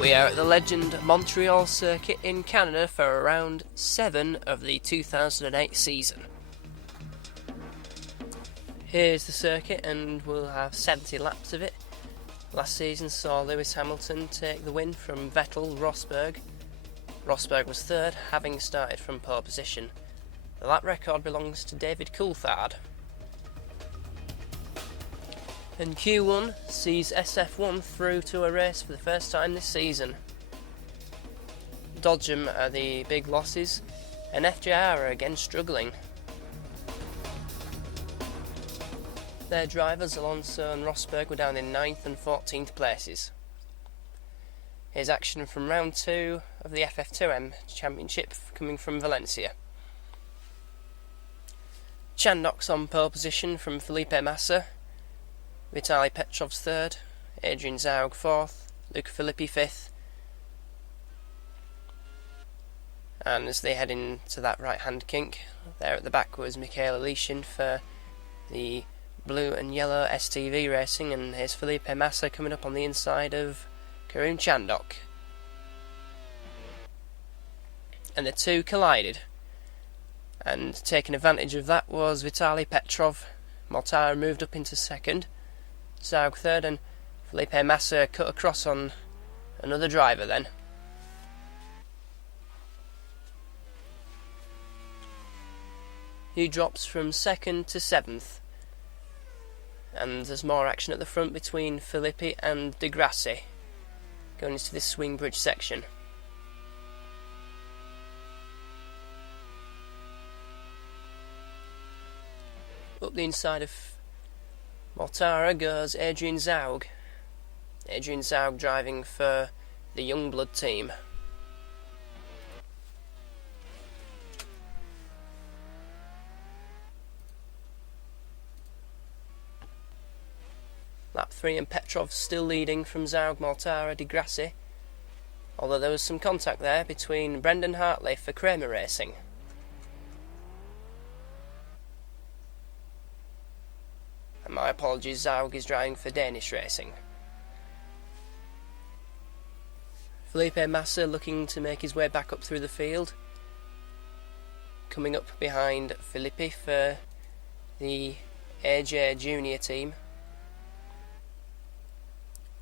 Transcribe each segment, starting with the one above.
We are at the legend Montreal circuit in Canada for round 7 of the 2008 season. Here's the circuit and we'll have 70 laps of it. Last season saw Lewis Hamilton take the win from Vettel Rosberg. Rosberg was third, having started from pole position. The lap record belongs to David Coulthard. And Q1 sees SF1 through to a race for the first time this season. Dodgem are the big losses, and FJR are again struggling. Their drivers Alonso and Rosberg were down in 9th and 14th places. Here's action from round 2 of the FF1M Championship coming from Valencia. Chandok's on pole position from Felipe Massa. Vitaly Petrov's third, Adrian Zaug fourth, Luca Filippi fifth. And as they head into that right-hand kink, there at the back was Mikhail Alishin for the blue and yellow STV racing, and here's Felipe Massa coming up on the inside of Karun Chandok. And the two collided, and taking advantage of that was Vitaly Petrov. Mortara moved up into second, Zaug third, and Felipe Massa cut across on another driver then. He drops from 2nd to 7th. And there's more action at the front between Filippi and Di Grassi going into this swing bridge section. Up the inside of Mortara goes Adrian Zaug. Adrian Zaug driving for the Youngblood team. Lap 3 and Petrov still leading from Zaug, Mortara, Di Grassi, although there was some contact there between Brendan Hartley for Kramer Racing. And my apologies, Zaug is driving for Danish Racing. Felipe Massa looking to make his way back up through the field, coming up behind Filippi for the AJ Junior team.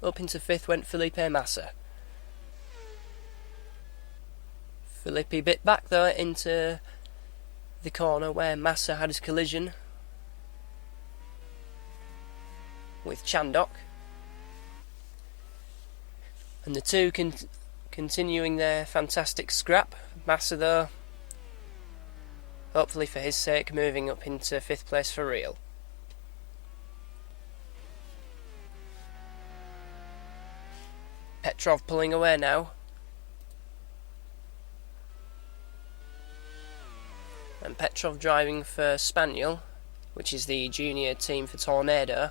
Up into 5th went Felipe Massa. Filippi bit back though into the corner where Massa had his collision with Chandok. And the two continuing their fantastic scrap. Massa though, hopefully for his sake, moving up into 5th place for real. Petrov pulling away now. And Petrov driving for Spaniel, which is the junior team for Tornado.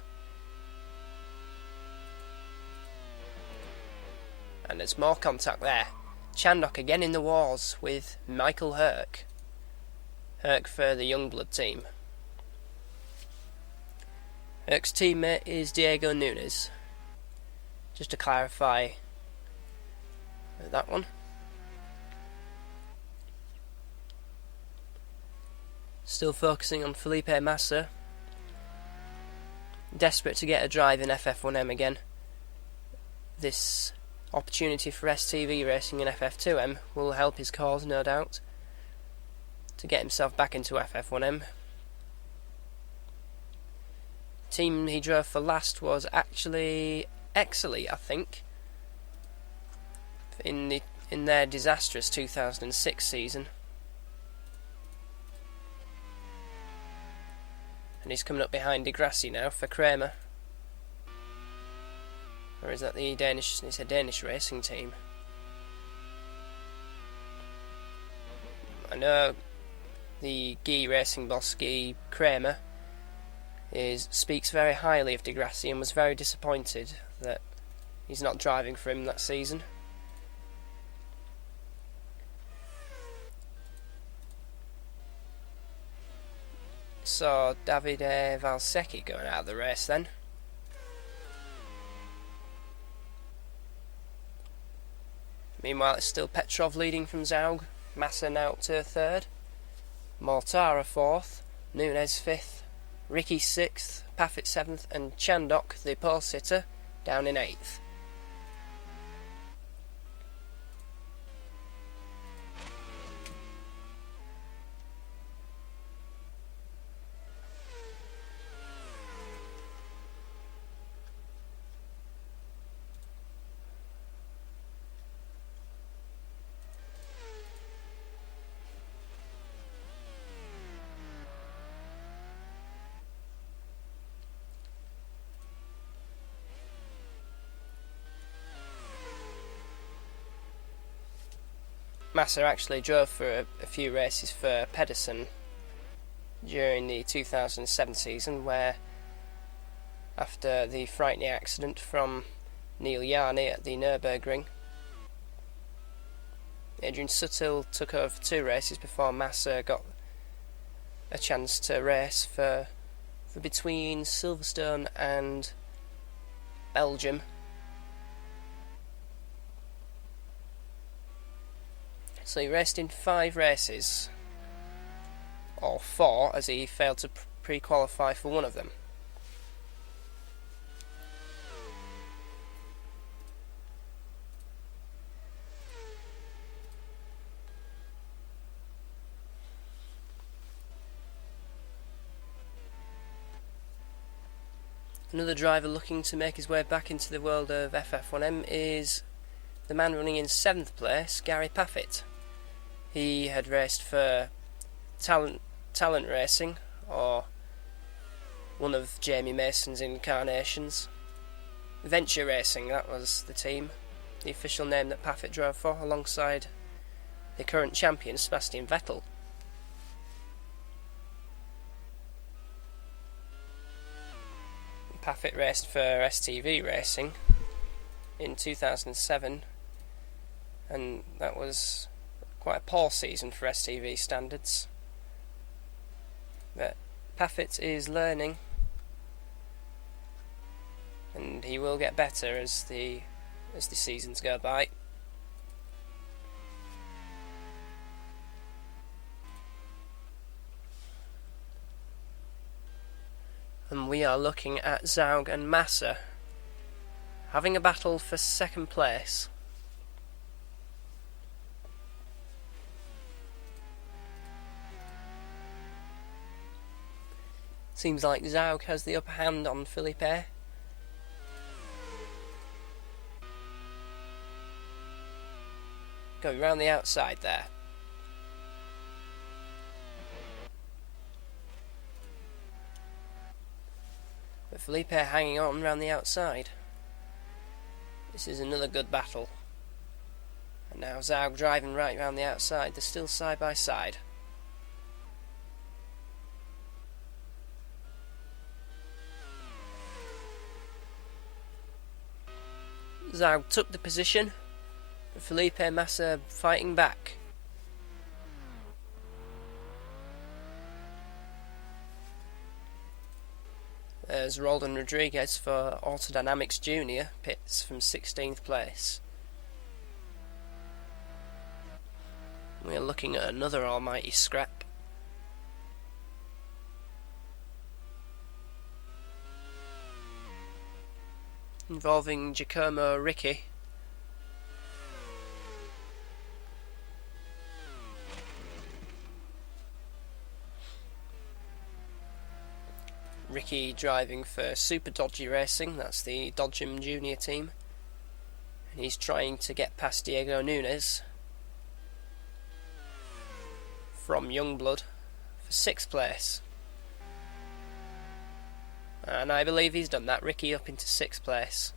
And there's more contact there. Chandok again in the walls with Michael Herc. Herc for the Youngblood team. Herc's teammate is Diego Nunes. Just to clarify that one. Still focusing on Felipe Massa. Desperate to get a drive in FF1M again. This opportunity for STV racing in FF2M will help his cause, no doubt, to get himself back into FF1M. The team he drove for last was actually Exley, I think, in their disastrous 2006 season. And he's coming up behind Di Grassi now for Kramer. Or is that the Danish? It's a Danish racing team. I know the Guy racing boss, Guy Kramer, speaks very highly of Di Grassi and was very disappointed that he's not driving for him that season. So Davide Valsecchi going out of the race then. Meanwhile, it's still Petrov leading from Zaug, Massa now up to third, Mortara fourth, Nunes fifth, Ricky sixth, Paffett seventh, and Chandok, the pole sitter, down in eighth. Massa actually drove for a few races for Pedersen during the 2007 season, where after the frightening accident from Neil Yarney at the Nürburgring, Adrian Sutil took over for 2 races before Massa got a chance to race for between Silverstone and Belgium. So he raced in 5 races, or 4, as he failed to pre-qualify for one of them. Another driver looking to make his way back into the world of FF1M is the man running in 7th place, Gary Paffett. He had raced for Talent Racing, or one of Jamie Mason's incarnations. Venture Racing, that was the team, the official name that Paffett drove for, alongside the current champion Sebastian Vettel. Paffett raced for STV Racing in 2007, and that was quite a poor season for STV standards. But Paffett is learning, and he will get better as the seasons go by. And we are looking at Zaug and Massa having a battle for 2nd place. Seems like Zaug has the upper hand on Felipe. Going round the outside there. But Felipe hanging on round the outside. This is another good battle. And now Zaug driving right round the outside. They're still side by side. Zaug took the position, but Felipe Massa fighting back. There's Roldan Rodriguez for Autodynamics Junior, pits from 16th place. We're looking at another almighty scrap. Involving Giacomo Ricci. Ricci driving for Super Dodgy Racing, that's the Dodgem Junior team. And he's trying to get past Diego Nunes from Youngblood for 6th place. And I believe he's done that. Ricci up into 6th place.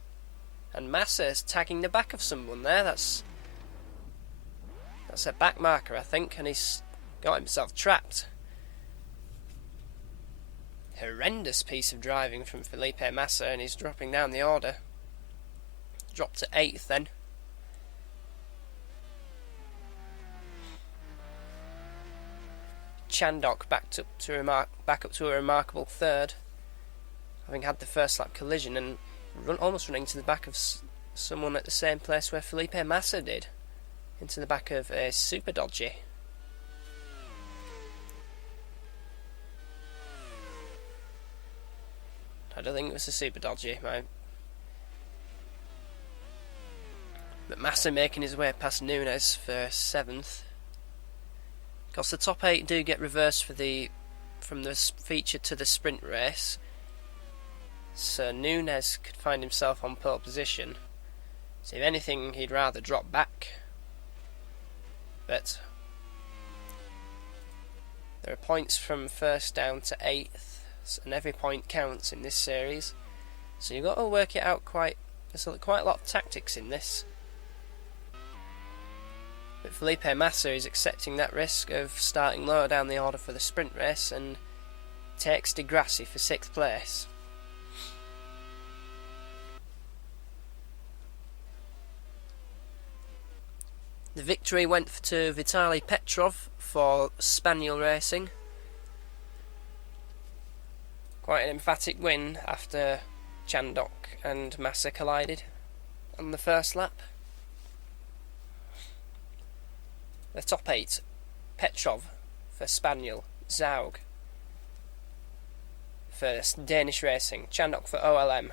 And Massa's tagging the back of someone there. That's a back marker, I think, and he's got himself trapped. Horrendous piece of driving from Felipe Massa, and he's dropping down the order. Dropped to 8th then. Chandok back up to a remarkable 3rd, having had the first lap collision and almost running to the back of someone at the same place where Felipe Massa did. into the back of a Super Dodgy. I don't think it was a Super Dodgy. But Massa making his way past Nunes for 7th. Because the top 8 do get reversed from the feature to the sprint race. So Nunes could find himself on pole position. So if anything, he'd rather drop back. But there are points from 1st down to 8th, and every point counts in this series. So you've got to work it out there's quite a lot of tactics in this. But Felipe Massa is accepting that risk of starting lower down the order for the sprint race and takes Di Grassi for 6th place. The victory went to Vitaly Petrov for Spaniel Racing. Quite an emphatic win after Chandok and Massa collided on the first lap. The top 8, Petrov for Spaniel, Zaug for Danish Racing, Chandok for OLM,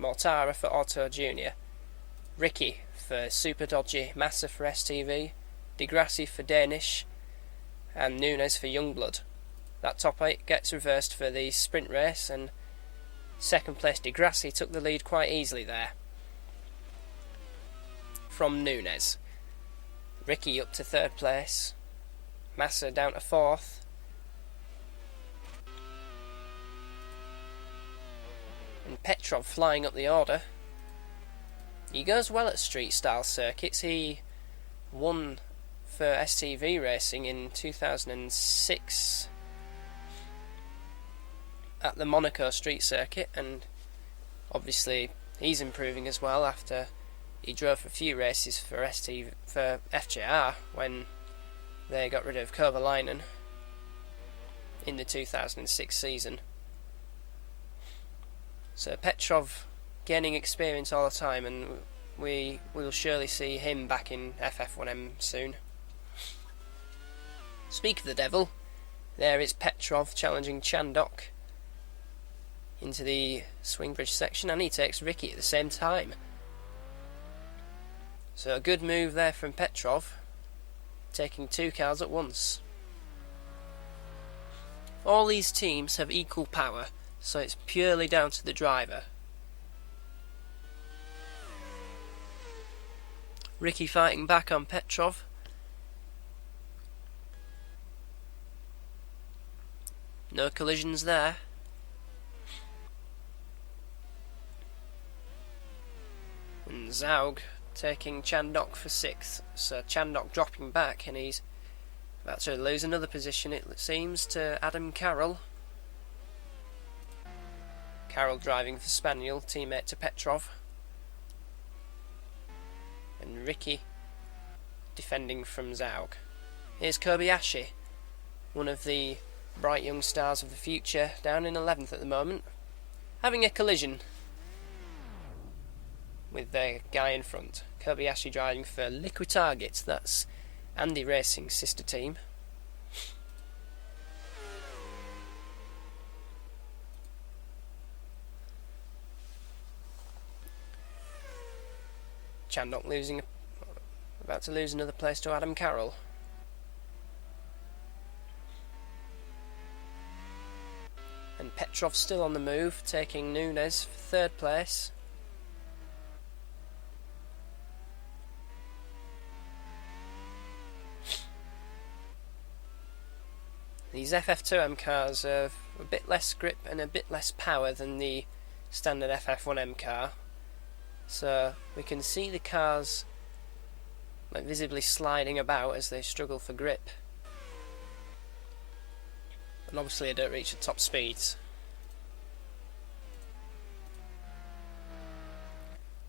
Mortara for Auto Junior, Ricky for Super Dodgy, Massa for STV, Di Grassi for Danish, and Nunes for Youngblood. That top 8 gets reversed for the sprint race, and 2nd place Di Grassi took the lead quite easily there from Nunes. Ricky up to 3rd place, Massa down to 4th, and Petrov flying up the order. He goes well at street style circuits. He won for STV Racing in 2006 at the Monaco street circuit, and obviously he's improving as well after he drove a few races for FJR when they got rid of Kovalainen in the 2006 season. So Petrov gaining experience all the time, and we will surely see him back in FF1M soon. Speak of the devil, there is Petrov challenging Chandok into the Swingbridge section, and he takes Ricky at the same time. So a good move there from Petrov, taking 2 cars at once. All these teams have equal power, so it's purely down to the driver. Ricky fighting back on Petrov. No collisions there. And Zaug taking Chandok for 6th. So Chandok dropping back, and he's about to lose another position, it seems, to Adam Carroll. Carroll driving for Spaniel, teammate to Petrov. And Ricky defending from Zaug. Here's Kobayashi, one of the bright young stars of the future, down in 11th at the moment, having a collision with the guy in front. Kobayashi driving for Liquid Targets, that's Andy Racing's sister team. Chandok about to lose another place to Adam Carroll. And Petrov still on the move, taking Nunes for 3rd place. These FF2M cars have a bit less grip and a bit less power than the standard FF1M car. So we can see the cars visibly sliding about as they struggle for grip. And obviously they don't reach the top speeds.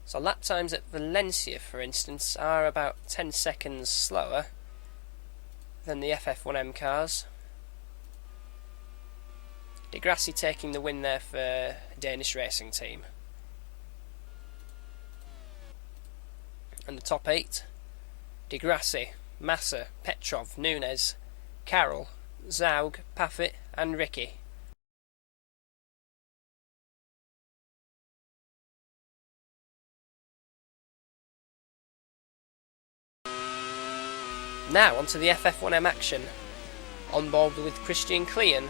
So lap times at Valencia, for instance, are about 10 seconds slower than the FF1M cars. Di Grassi taking the win there for Danish Racing team. And the top 8, Degrassi, Massa, Petrov, Nunes, Carroll, Zaug, Paffett and Ricky. Now onto the FF1M action, on board with Christian Klein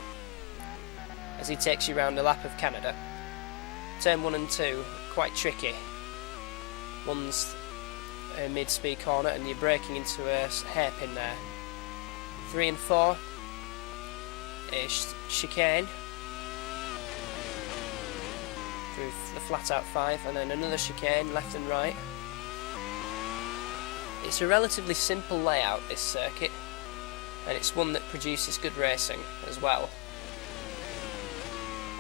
as he takes you round a lap of Canada. Turn 1 and 2, quite tricky. One's a mid-speed corner and you're braking into a hairpin there. 3 and 4, a chicane through the flat out 5, and then another chicane left and right. It's a relatively simple layout, this circuit, and it's one that produces good racing as well.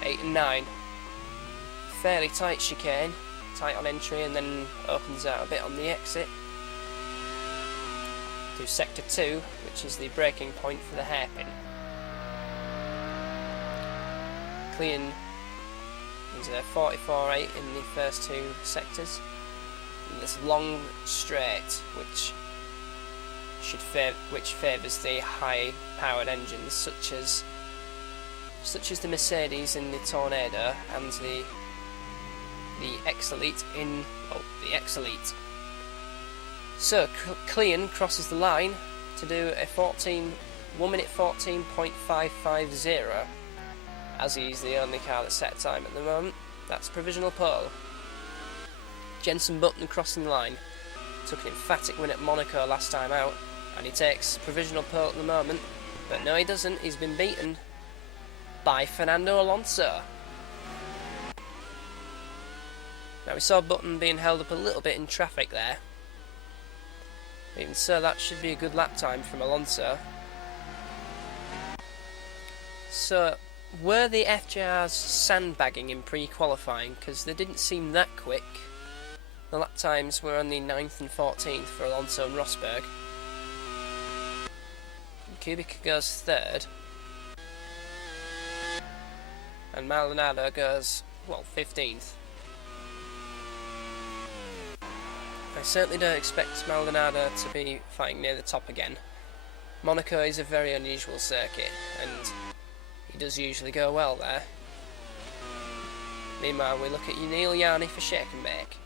8 and 9, fairly tight chicane, tight on entry and then opens out a bit on the exit. Through sector 2, which is the braking point for the hairpin. Klein is a 44.8 in the first 2 sectors. And this long straight, which favours the high-powered engines, such as the Mercedes in the Tornado and the X-Elite in the X-Elite. So Klein crosses the line to do a 1 minute 14.550, as he's the only car that's set time at the moment. That's provisional pole. Jenson Button crossing the line, took an emphatic win at Monaco last time out, and he takes provisional pole at the moment, but no he doesn't, he's been beaten by Fernando Alonso. Now we saw Button being held up a little bit in traffic there, even so that should be a good lap time from Alonso. So were the FJRs sandbagging in pre-qualifying, because they didn't seem that quick? The lap times were only 9th and 14th for Alonso and Rosberg. Kubica goes 3rd. And Maldonado goes, 15th. I certainly don't expect Maldonado to be fighting near the top again. Monaco is a very unusual circuit, and he does usually go well there. Meanwhile, we look at Neil Yarney for Shake and Bake.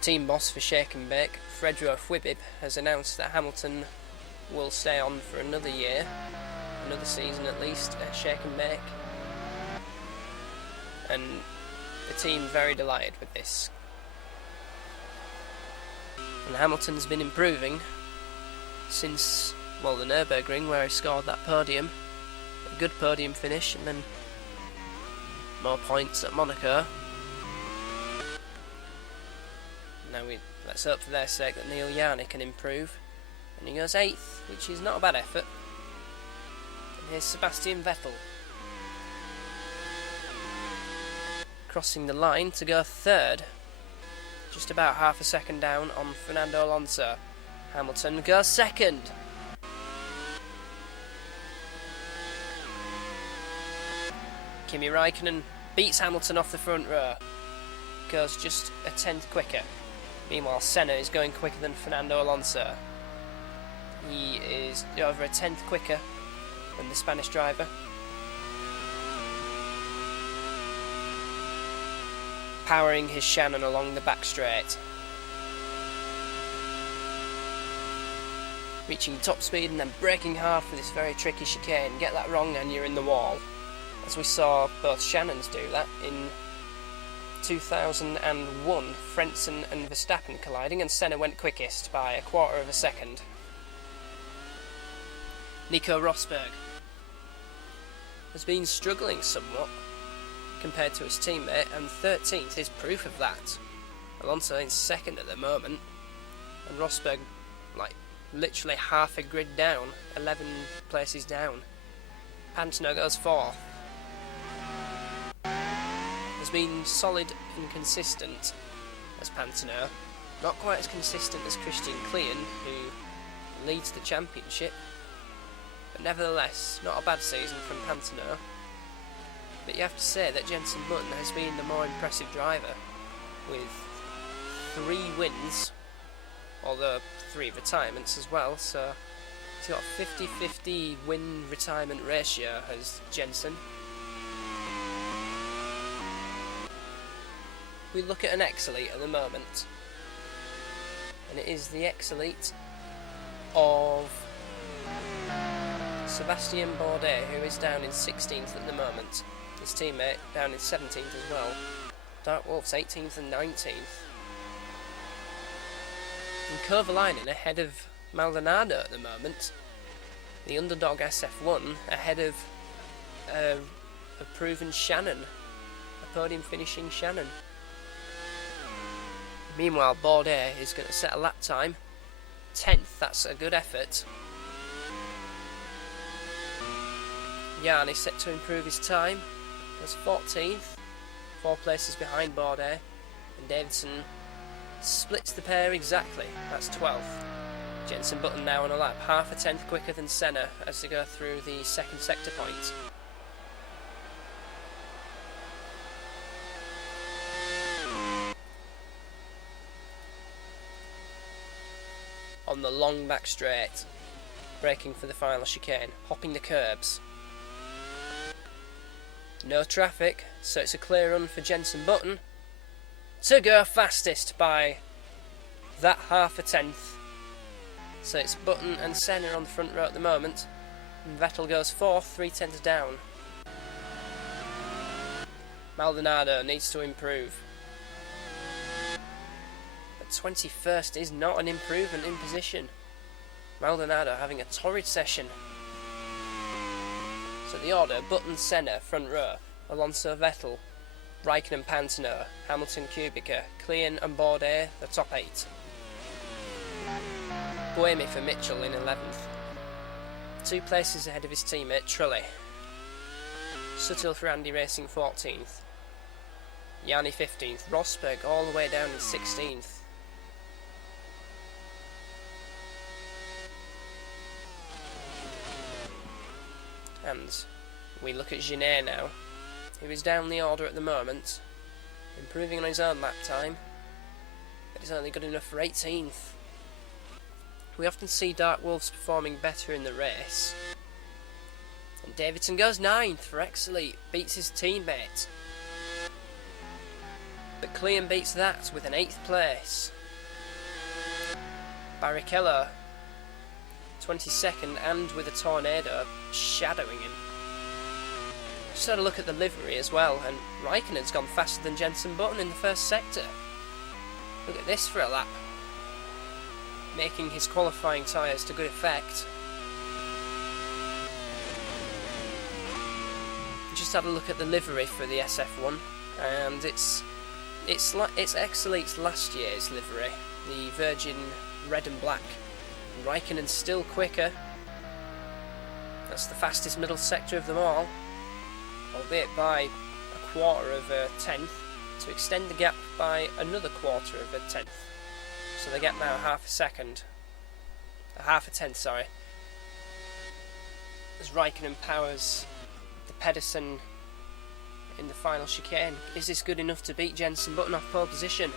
Team boss for Shake and Bake, Fredro Fwibib, has announced that Hamilton will stay on for another year, another season at least, at Shake and Bake. And the team very delighted with this. And Hamilton's been improving since, the Nürburgring, where he scored that podium. A good podium finish, and then more points at Monaco. Now let's hope for their sake that Neil Yarney can improve. And he goes 8th, which is not a bad effort. And here's Sebastian Vettel, crossing the line to go 3rd. Just about half a second down on Fernando Alonso. Hamilton goes 2nd. Kimi Raikkonen beats Hamilton off the front row. Goes just a 10th quicker. Meanwhile, Senna is going quicker than Fernando Alonso. He is over a 10th quicker than the Spanish driver. Powering his Shannon along the back straight. Reaching top speed and then braking hard for this very tricky chicane. Get that wrong and you're in the wall. As we saw both Shannons do that in 2001, Frentzen and Verstappen colliding, and Senna went quickest by a quarter of a second. Nico Rosberg has been struggling somewhat compared to his teammate, and 13th is proof of that. Alonso in 2nd at the moment, and Rosberg literally half a grid down, 11 places down. Pantano goes 4th. Has been solid and consistent as Pantano, not quite as consistent as Christian Klein, who leads the championship, but nevertheless not a bad season from Pantano. But you have to say that Jenson Button has been the more impressive driver, with 3 wins although 3 retirements as well, so he's got a 50-50 win-retirement ratio as Jensen. We look at an X-Elite at the moment, and it is the X-Elite of Sebastian Bourdais, who is down in 16th at the moment. His teammate down in 17th as well. Dark Wolves 18th and 19th. And Kovalainen ahead of Maldonado at the moment. The underdog SF1 ahead of a proven Shannon. A podium finishing Shannon. Meanwhile, Bourdais is going to set a lap time. 10th, that's a good effort. Jan is set to improve his time. That's 14th, 4 places behind Bourdais, and Davidson splits the pair exactly. That's 12th. Jensen Button now on a lap, half a tenth quicker than Senna as they go through the second sector point. On the long back straight, braking for the final chicane, hopping the curbs. No traffic, so it's a clear run for Jensen Button to go fastest by that half a tenth. So it's Button and Senna on the front row at the moment, and Vettel goes 4th, 3 tenths down. Maldonado needs to improve. But 21st is not an improvement in position. Maldonado having a torrid session. So the order: Button, Senna, front row, Alonso, Vettel, Raikkonen, Pantano, Hamilton, Kubica, Klein and Bourdais, the top 8. Buemi for Mitchell in 11th. 2 places ahead of his teammate Trulli. Suttil for Andy Racing 14th. Yanni 15th. Rosberg all the way down in 16th. And we look at Genet now, who is down the order at the moment, improving on his own lap time, but he's only good enough for 18th. We often see Dark Wolves performing better in the race. And Davidson goes 9th for X-Elite, beats his teammate. But Klein beats that with an 8th place. Barrichello 22nd and with a tornado shadowing him. Just had a look at the livery as well, and Raikkonen's gone faster than Jensen Button in the first sector. Look at this for a lap, making his qualifying tyres to good effect. Just had a look at the livery for the SF1, and it's X-Elite's last year's livery, the Virgin red and black. Raikkonen's still quicker. That's the fastest middle sector of them all, albeit by a quarter of a tenth, to extend the gap by another quarter of a tenth. So the gap now half a tenth, sorry. As Raikkonen powers the Pedersen in the final chicane. Is this good enough to beat Jensen Button off pole position?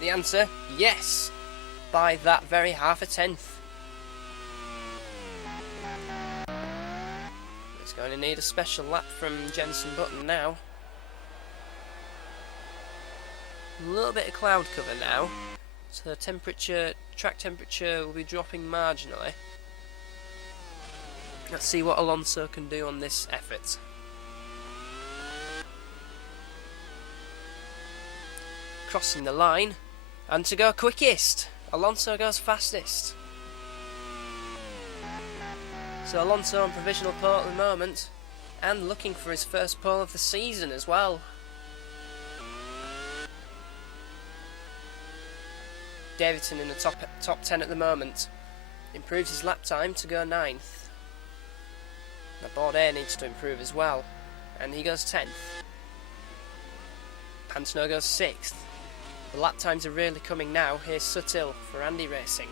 The answer, yes, by that very half a tenth. It's going to need a special lap from Jensen Button now. A little bit of cloud cover now, so the track temperature will be dropping marginally. Let's see what Alonso can do on this effort. Crossing the line, and to go quickest, Alonso goes fastest. So Alonso on provisional pole at the moment, and looking for his first pole of the season as well. Davidson in the top 10 at the moment, improves his lap time to go 9th. Now Bourdais needs to improve as well, and he goes 10th. Pantano goes 6th. The lap times are really coming now. Here's Suttil for Andy Racing.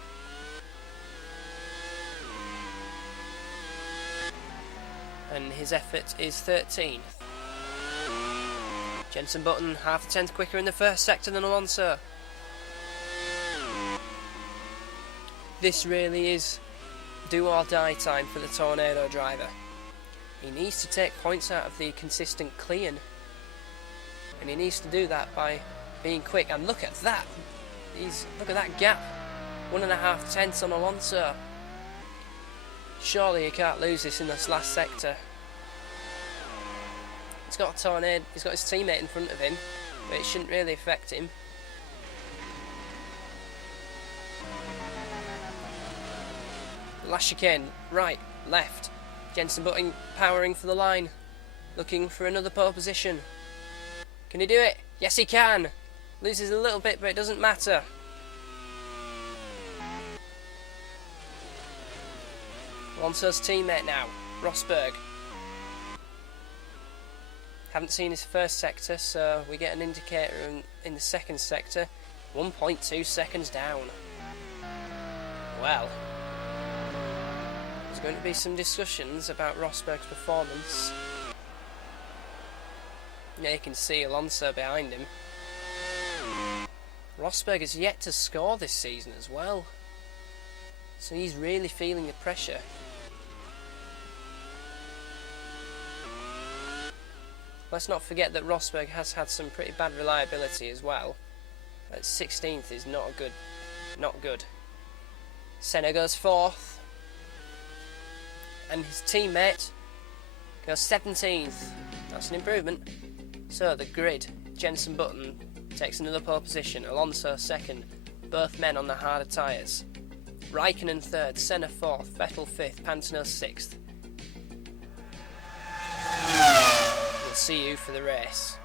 And his effort is 13th. Jensen Button half a tenth quicker in the first sector than Alonso. This really is do or die time for the Tornado driver. He needs to take points out of the consistent clean, and he needs to do that by being quick. And look at that! Look at that gap, 1.5 tenths on Alonso. Surely he can't lose this in this last sector. He's got a Tornado. He's got his teammate in front of him, but it shouldn't really affect him. Last chicane, right, left. Jenson Button powering for the line, looking for another pole position. Can he do it? Yes, he can. Loses a little bit, but it doesn't matter. Alonso's teammate now, Rosberg. Haven't seen his first sector, so we get an indicator in the second sector. 1.2 seconds down. Well, there's going to be some discussions about Rosberg's performance. Yeah, you can see Alonso behind him. Rosberg has yet to score this season as well, so he's really feeling the pressure. Let's not forget that Rosberg has had some pretty bad reliability as well. At 16th is not good. Senna goes 4th, and his teammate goes 17th. That's an improvement. So the grid, Jenson Button takes another pole position, Alonso 2nd, both men on the harder tyres. Raikkonen 3rd, Senna 4th, Vettel 5th, Pantano 6th. We'll see you for the race.